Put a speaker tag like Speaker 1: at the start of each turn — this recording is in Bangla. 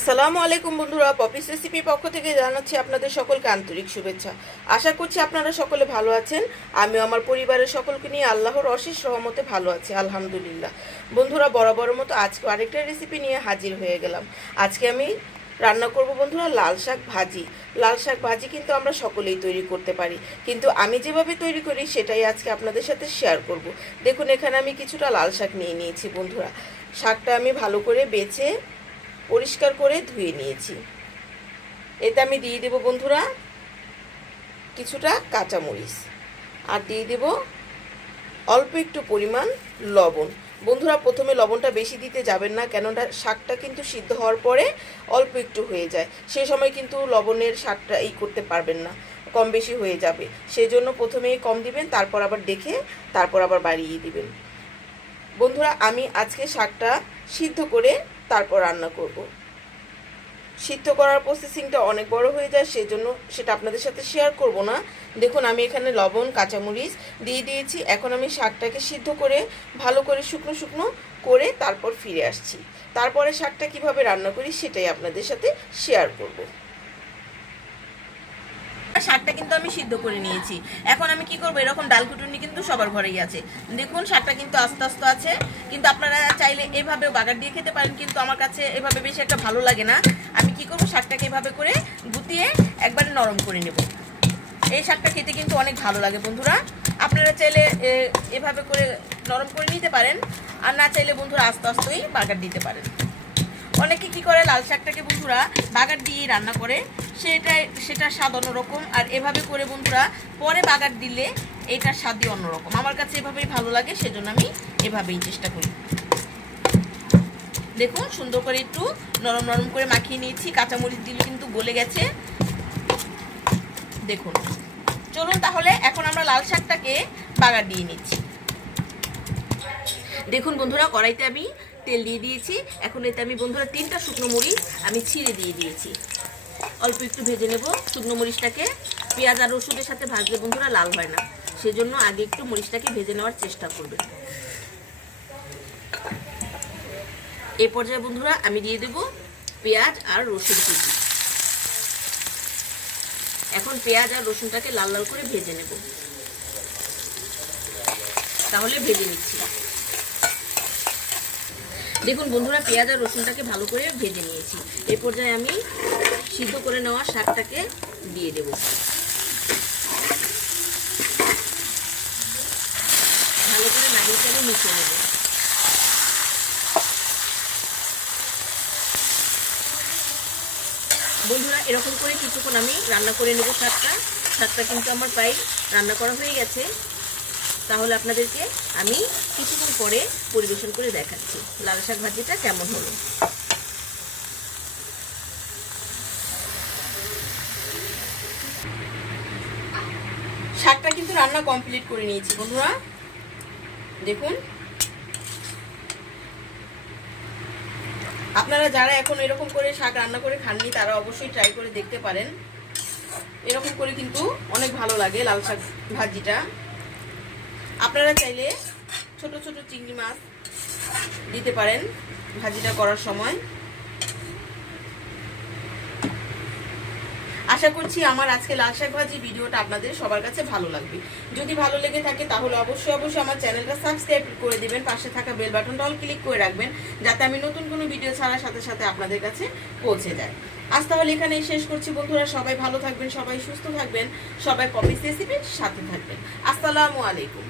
Speaker 1: আসসালামু আলাইকুম বন্ধুরা পপিস রেসিপির পক্ষ থেকে জানাচ্ছি আপনাদের সকলকে আন্তরিক শুভেচ্ছা। আশা করছি আপনারা সকলে ভালো আছেন। আমি আমার পরিবারের সকলকে নিয়ে আল্লাহর অশেষ রহমতে ভালো আছি, আলহামদুলিল্লাহ। বন্ধুরা বরাবর মতো আজকে আরেকটা রেসিপি নিয়ে হাজির হয়ে গেলাম। আজকে আমি রান্না করব বন্ধুরা লাল শাক ভাজি। লাল শাক ভাজি কিন্তু আমরা সকলেই তৈরি করতে পারি। কিন্তু আমি যেভাবে তৈরি করি, সেটাই আজকে আপনাদের সাথে শেয়ার করব। দেখুন, এখানে আমি কিছুটা লাল শাক নিয়ে নিয়েছি বন্ধুরা। শাকটা আমি ভালো করে বেছে পরিষ্কার করে ধুয়ে নিয়েছি। এতে আমি দিয়ে দেব বন্ধুরা কিছুটা কাঁচামরিচ। আর দিয়ে দেব অল্প একটু পরিমাণ লবণ। বন্ধুরা, প্রথমে লবণটা বেশি দিতে যাবেন না, কেননা শাকটা কিন্তু সিদ্ধ হওয়ার পরে অল্প একটু হয়ে যায়। সে সময় কিন্তু লবণের শাকটা এই করতে পারবেন না, কম বেশি হয়ে যাবে। সেই জন্য প্রথমেই কম দিবেন, তারপর আবার দেখে তারপর আবার বাড়িয়ে দিবেন। বন্ধুরা, আমি আজকে শাকটা সিদ্ধ করে তারপর রান্না করব। সিদ্ধ করার প্রসেসিংটা অনেক বড় হয়ে যায়, সেজন্য সেটা আপনাদের সাথে শেয়ার করব না। দেখুন, আমি এখানে লবণ, কাঁচামরিচ দিয়ে দিয়েছি। এখন আমি শাকটাকে সিদ্ধ করে, ভালো করে শুকনো শুকনো করে তারপর ফিরে আসছি। তারপরে শাকটা কীভাবে রান্না করি সেটাই আপনাদের সাথে শেয়ার করব। শাকটা কিন্তু আমি সিদ্ধ করে নিয়েছি। এখন আমি কি করব? এরকম ডাল কুটুনি কিন্তু সবার ঘরেই আছে। দেখুন শাকটা কিন্তু আস্তে আস্তে আছে। কিন্তু আপনারা চাইলে এভাবে বাগার দিয়ে খেতে পারেন, কিন্তু আমার কাছে এভাবে বেশি একটা ভালো লাগে না। আমি কি করব? শাকটাকে এভাবে করে গুতিয়ে একবারে নরম করে নেব। এই শাকটা খেতে কিন্তু অনেক ভালো লাগে বন্ধুরা। আপনারা চাইলে এভাবে করে নরম করে নিতে পারেন। আর না চাইলে বন্ধুরা আস্তে আস্তেই বাগার দিতে পারেন। অনেকে কি করে, লাল শাকটাকে বন্ধুরা বাগার দিয়ে রান্না করে। সেটাই সেটা স্বাদ অন্যরকম। আর এভাবে করে বন্ধুরা পরে বাগার দিলে এটার স্বাদই অন্যরকম। আমার কাছে এভাবেই ভালো লাগে, সেজন্য আমি এভাবেই চেষ্টা করি। দেখুন, সুন্দর করে একটু নরম নরম করে মাখিয়ে নিয়েছি। কাঁচামরিচ দিলে কিন্তু গলে গেছে। দেখুন। চলুন তাহলে, এখন আমরা লাল শাকটাকে বাগার দিয়ে নিচ্ছি। দেখুন বন্ধুরা, কড়াইতে আমি তেল দিয়ে দিয়েছি। এখন এতে আমি বন্ধুরা তিনটা শুকনো মরিচ আমি ছিঁড়ে দিয়ে দিয়েছি। অল্প একটু ভেজে নেব শুকনো মরিচটাকে। পেঁয়াজ আর রসুনের সাথে ভাজলে বন্ধুরা লাল হয় না। সেজন্য আগে একটু মরিচটাকে ভেজে নেওয়ার চেষ্টা করবেন। এ পর্যায়ে বন্ধুরা আমি দিয়ে দেব পেঁয়াজ আর রসুন কুচি। এখন পেঁয়াজ আর রসুনটাকে লাল লাল করে ভেজে নেব। তাহলে ভেজে নিচ্ছি। দেখুন বন্ধুরা, পেঁয়াজ আর রসুনটাকে ভালো করে ভেজে নিয়েছি। এই পর্যায়ে আমি সিদ্ধ করে নেওয়া শাকটাকে দিয়ে দেব। ভালো করে নাড়িয়ে চালিয়ে মিশিয়ে নেব। বন্ধুরা, এরকম করে কিছুক্ষণ আমি রান্না করে নেব শাকটা। শাকটা কিন্তু আমার প্রায় রান্না করা হয়ে গেছে। তাহলে আপনাদেরকে আমি কিছুক্ষণ পরে পরিবেশন করে দেখাচ্ছি লাল শাক ভাজিটা কেমন হলো। শাকটা কিন্তু রান্না কমপ্লিট করে নিয়েছি বন্ধুরা। দেখুন। আপনারা যারা এখন এরকম করে শাক রান্না করে খাননি, তারা অবশ্যই ট্রাই করে দেখতে পারেন। এরকম করে কিন্তু অনেক ভালো লাগে লাল শাক ভাজিটা। আপনারা চাইলে ছোট ছোট চিংড়ি মাছ দিতে পারেন ভাজিটা করার সময়। আশা করছি আমার আজকে লাল শাক ভাজি ভিডিওটা আপনাদের সবার কাছে ভালো লাগবে। যদি ভালো লেগে থাকে তাহলে অবশ্যই অবশ্যই আমার চ্যানেলটা সাবস্ক্রাইব করে দিবেন, পাশে থাকা বেল বাটনটা অল ক্লিক করে রাখবেন, যাতে আমি নতুন কোনো ভিডিও ছাড়ার সাথে সাথে আপনাদের কাছে পৌঁছে যায়। আজ তাহলে এখানেই শেষ করছি বন্ধুরা, সবাই ভালো থাকবেন, সবাই সুস্থ থাকবেন, সবাই কপিস রেসিপির সাথে থাকবেন। আসসালামু আলাইকুম।